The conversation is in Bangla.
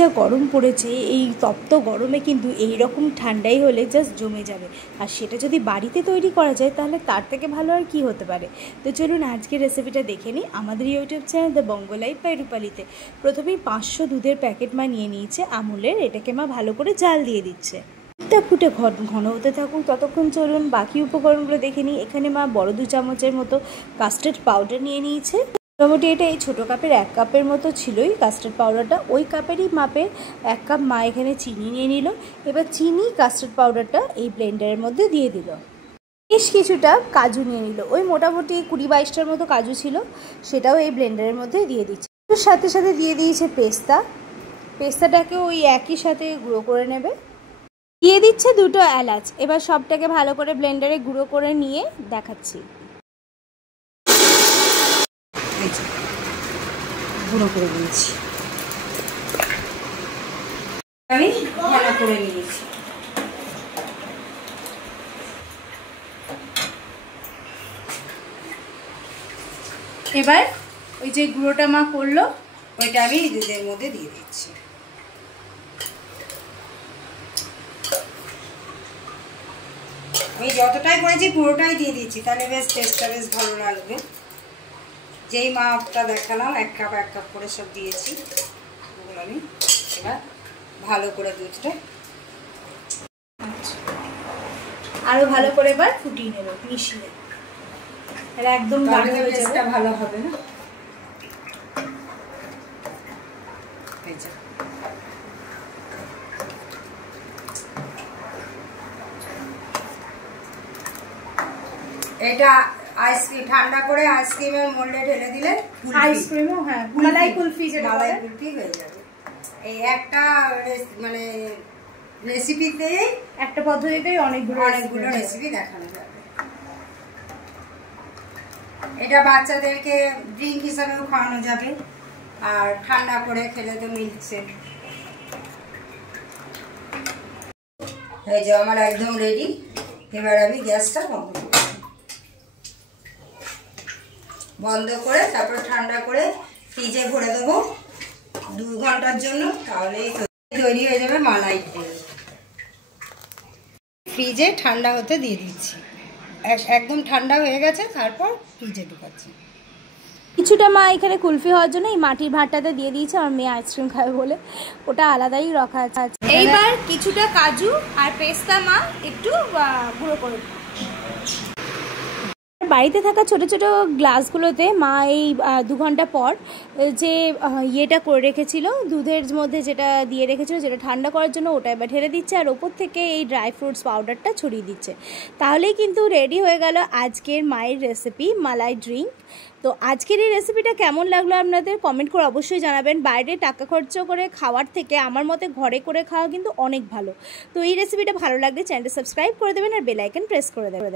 যা গরম পড়েছে, এই তপ্ত গরমে কিন্তু এই রকম ঠান্ডাই হলে জাস্ট জমে যাবে। আর সেটা যদি বাড়িতে তৈরি করা যায় তাহলে তার থেকে ভালো আর কি হতে পারে। তো চলুন আজকের রেসিপিটা দেখে নিই আমাদের YouTube channel the Banga life by রূপালীতে। প্রথমেই 500 দুধের প্যাকেট মা নিয়ে নিয়েছে আমুলের, এটাকে মা ভালো করে জাল দিয়ে দিচ্ছে। দুধটা ফুটে ঘন হতে থাকুক, ততক্ষণ চলুন বাকি উপকরণগুলো দেখে নিই। এখানে মা বড় 2 চামচের মতো কাস্টার্ড পাউডার নিয়ে নিয়েছে। মোটামুটি এটা এই ছোটো কাপের 1 কাপের মতো ছিলই কাস্টার্ড পাউডারটা, ওই কাপেরই মাপের 1 কাপ মা এখানে চিনি নিয়ে নিল। এবার চিনি কাস্টার্ড পাউডারটা এই ব্লেন্ডারের মধ্যে দিয়ে দিল। বেশ কিছুটা কাজু নিয়ে নিল, ওই মোটামুটি 20-22টার মতো কাজু ছিল, সেটাও এই ব্লেন্ডারের মধ্যে দিয়ে দিচ্ছে। ওর সাথে সাথে দিয়ে দিয়েছে পেস্তাটাকে ওই একই সাথে গুঁড়ো করে নেবে। দিয়ে দিচ্ছে 2টো এলাচ। এবার সবটাকে ভালো করে ব্লেন্ডারে গুঁড়ো করে নিয়ে দেখাচ্ছি। গুঁড়ো করে নিয়েছি, আমি ভালো করে নিয়েছি। এবার ওই যে গুঁড়োটা মা করলো ওইটা আমি দুধের মধ্যে দিয়ে দিচ্ছি। আমি যতটাই করেছি পুরোটাই দিয়ে দিচ্ছি, তাহলে বেশ টেস্টটা বেশ ভালো লাগবে। যেই মাপটা দেখালাম 1 কাপ করে সব দিয়েছি, ওগুলো আমি এবার ভালো করে দুধটা আরো ভালো করে এবার ফুটিয়ে নেব মিশিয়ে। আর একদম গাঢ় হয়ে যাবে, ভালো হবে না। এটা আইসক্রিম ঠান্ডা করে আইসক্রিমের মোল্ডে ঢেলে দিলে আইসক্রিমও, হ্যাঁ মালাই কুলফি, যেটা মালাই কুলফি হয়ে যাবে। এই একটা মানে রেসিপিতে, একটা পদ্ধতিতেই অনেকগুলো রেসিপি দেখানো যাবে। এটা বাচ্চাদেরকে ড্রিঙ্ক হিসাবেও খাওয়ানো যাবে, আর ঠান্ডা করে খেলে তো মিল্কশেক। এই যে আমার একদম রেডি। এবার আমি গ্যাসটা বন্ধ করে তারপর ঠান্ডা করে ফ্রিজে ভরে দেবো 2 ঘন্টার জন্য, তাহলেই তৈরি হয়ে যাবে মালাই ড্রিঙ্ক। ফ্রিজে ঠান্ডা হতে দিয়ে দিচ্ছি, একদম ঠান্ডা হয়ে গেছে, তারপর ফ্রিজে ঢুকাচ্ছি। কিছুটা মা এখানে কুলফি হওয়ার জন্য এই মাটির ভাঁড়টাতে দিয়ে দিয়েছে, আমার মেয়ে আইসক্রিম খাবে বলে, ওটা আলাদাই রাখা আছে। এইবার কিছুটা কাজু আর পেস্তা মা একটু গুঁড়ো করে, বাড়িতে থাকা ছোট ছোট গ্লাসগুলোতে মা এই 2 ঘন্টা পর যে ইয়েটা করে রেখেছিল, দুধের মধ্যে যেটা দিয়ে রেখেছিল, যেটা ঠান্ডা করার জন্য, ওটা এবার ঢেলে দিচ্ছে। আর ওপর থেকে এই ড্রাই ফ্রুটস পাউডারটা ছড়িয়ে দিচ্ছে। তাহলেই কিন্তু রেডি হয়ে গেল আজকের মায়ের রেসিপি মালাই ড্রিঙ্ক। তো আজকের এই রেসিপিটা কেমন লাগলো আপনাদের কমেন্ট করে অবশ্যই জানাবেন। বাইরে টাকা খরচ করে খাওয়ার থেকে আমার মতে ঘরে করে খাওয়া কিন্তু অনেক ভালো। তো এই রেসিপিটা ভালো লাগলে চ্যানেলটা সাবস্ক্রাইব করে দেবেন আর বেল আইকন প্রেস করে দেবেন।